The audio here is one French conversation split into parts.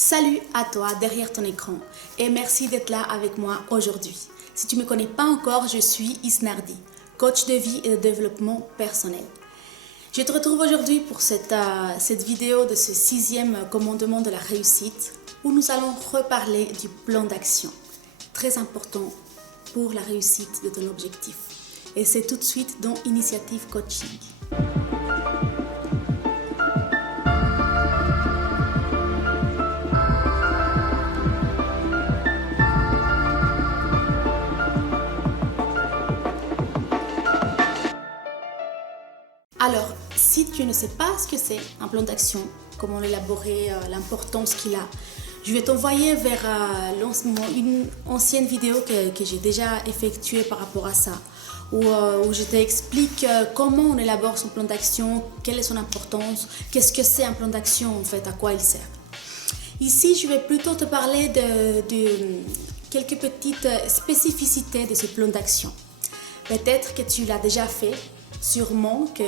Salut à toi derrière ton écran et merci d'être là avec moi aujourd'hui. Si tu ne me connais pas encore, je suis Isnardi, coach de vie et de développement personnel. Je te retrouve aujourd'hui pour cette vidéo de ce 6e commandement de la réussite où nous allons reparler du plan d'action, très important pour la réussite de ton objectif. Et c'est tout de suite dans Initiative Coaching. Alors, si tu ne sais pas ce que c'est un plan d'action, comment l'élaborer, l'importance qu'il a, je vais t'envoyer vers une ancienne vidéo que j'ai déjà effectuée par rapport à ça, où je t'explique comment on élabore son plan d'action, quelle est son importance, qu'est-ce que c'est un plan d'action en fait, à quoi il sert. Ici, je vais plutôt te parler de quelques petites spécificités de ce plan d'action. Peut-être que tu l'as déjà fait. Sûrement que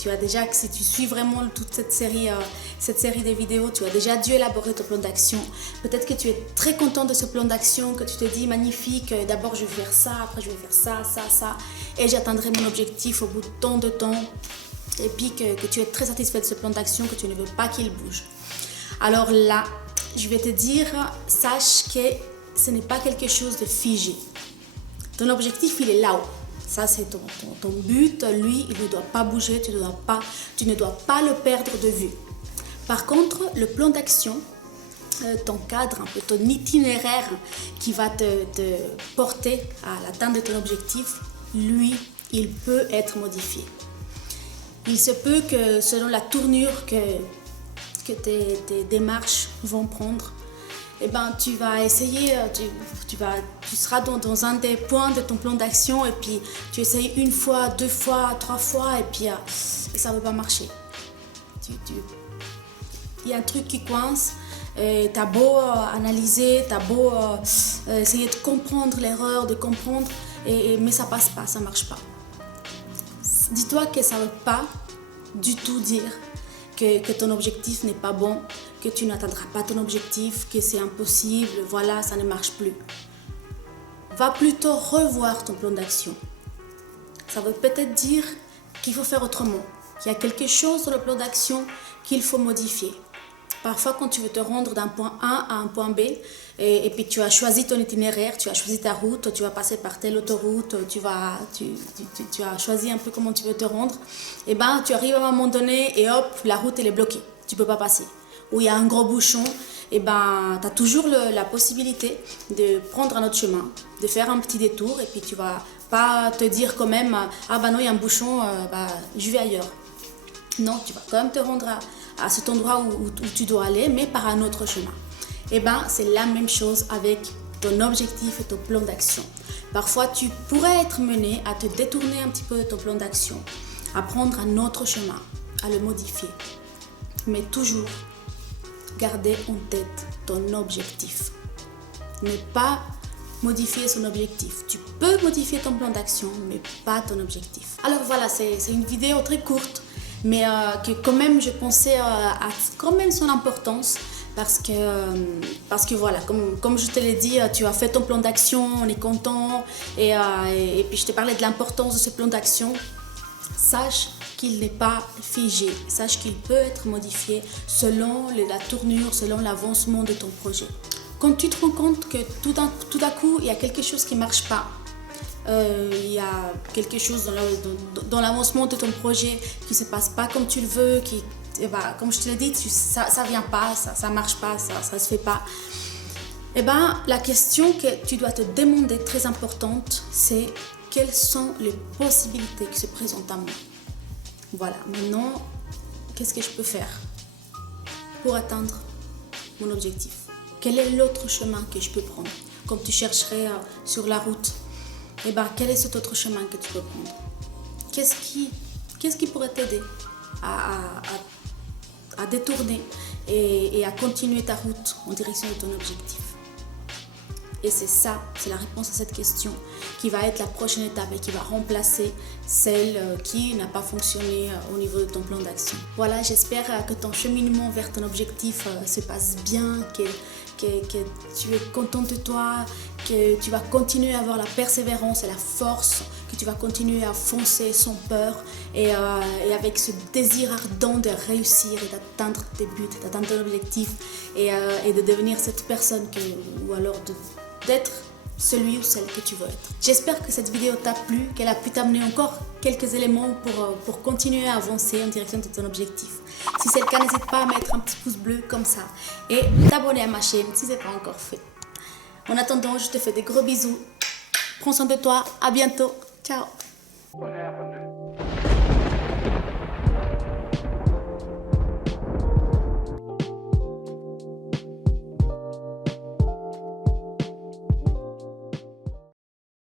tu as déjà, que si tu suis vraiment toute cette série de vidéos, tu as déjà dû élaborer ton plan d'action. Peut-être que tu es très content de ce plan d'action, que tu te dis magnifique, d'abord je vais faire ça, après je vais faire ça, et j'atteindrai mon objectif au bout de tant de temps. Et puis que tu es très satisfait de ce plan d'action, que tu ne veux pas qu'il bouge. Alors là, je vais te dire, sache que ce n'est pas quelque chose de figé. Ton objectif, il est là-haut. Ça, c'est ton but. Lui, il ne doit pas bouger, tu ne dois pas le perdre de vue. Par contre, le plan d'action, ton cadre, un peu ton itinéraire qui va te porter à l'atteinte de ton objectif, lui, il peut être modifié. Il se peut que selon la tournure que tes démarches vont prendre, tu vas essayer, tu seras dans un des points de ton plan d'action et puis tu essayes une fois, 2 fois, 3 fois et puis ça ne va pas marcher. Il y a un truc qui coince, tu as beau analyser, tu as beau essayer de comprendre l'erreur, mais ça passe pas, ça ne marche pas. Dis-toi que ça ne veut pas du tout dire que ton objectif n'est pas bon, que tu n'atteindras pas ton objectif, que c'est impossible, voilà, ça ne marche plus. Va plutôt revoir ton plan d'action. Ça veut peut-être dire qu'il faut faire autrement, qu'il y a quelque chose dans le plan d'action qu'il faut modifier. Parfois, quand tu veux te rendre d'un point A à un point B, et puis tu as choisi ton itinéraire, tu as choisi ta route, tu vas passer par telle autoroute, tu as choisi un peu comment tu veux te rendre, tu arrives à un moment donné et hop, la route elle est bloquée, tu ne peux pas passer. Ou il y a un gros bouchon, tu as toujours la possibilité de prendre un autre chemin, de faire un petit détour, et puis tu ne vas pas te dire quand même, non, il y a un bouchon, je vais ailleurs. Non, tu vas quand même te rendre à cet endroit où tu dois aller, mais par un autre chemin. C'est la même chose avec ton objectif et ton plan d'action. Parfois, tu pourrais être mené à te détourner un petit peu de ton plan d'action, à prendre un autre chemin, à le modifier. Mais toujours, garder en tête ton objectif. Ne pas modifier son objectif. Tu peux modifier ton plan d'action, mais pas ton objectif. Alors voilà, c'est une vidéo très courte, mais que quand même je pensais à quand même son importance parce que voilà, comme je te l'ai dit, tu as fait ton plan d'action, on est content et puis je te parlais de l'importance de ce plan d'action. Sache qu'il n'est pas figé, sache qu'il peut être modifié selon la tournure, selon l'avancement de ton projet. Quand tu te rends compte que tout d'un coup il y a quelque chose qui ne marche pas, il y a quelque chose dans l'avancement de ton projet qui ne se passe pas comme tu le veux, comme je te l'ai dit, ça ne vient pas, ça ne marche pas, ça ne se fait pas. La question que tu dois te demander, très importante, c'est quelles sont les possibilités qui se présentent à moi. Voilà, maintenant, qu'est-ce que je peux faire pour atteindre mon objectif? Quel est l'autre chemin que je peux prendre? Comme tu chercherais sur la route, quel est cet autre chemin que tu peux prendre? Qu'est-ce qui pourrait t'aider à détourner et à continuer ta route en direction de ton objectif? Et c'est ça, c'est la réponse à cette question qui va être la prochaine étape et qui va remplacer celle qui n'a pas fonctionné au niveau de ton plan d'action. Voilà, j'espère que ton cheminement vers ton objectif se passe bien, que tu es content de toi, que tu vas continuer à avoir la persévérance et la force, que tu vas continuer à foncer sans peur et avec ce désir ardent de réussir et d'atteindre tes buts, d'atteindre ton objectif et de devenir cette personne ou alors d'être celui ou celle que tu veux être. J'espère que cette vidéo t'a plu, qu'elle a pu t'amener encore quelques éléments pour continuer à avancer en direction de ton objectif. Si c'est le cas, n'hésite pas à mettre un petit pouce bleu comme ça et t'abonner à ma chaîne si ce n'est pas encore fait. En attendant, je te fais des gros bisous. Prends soin de toi. À bientôt. Ciao.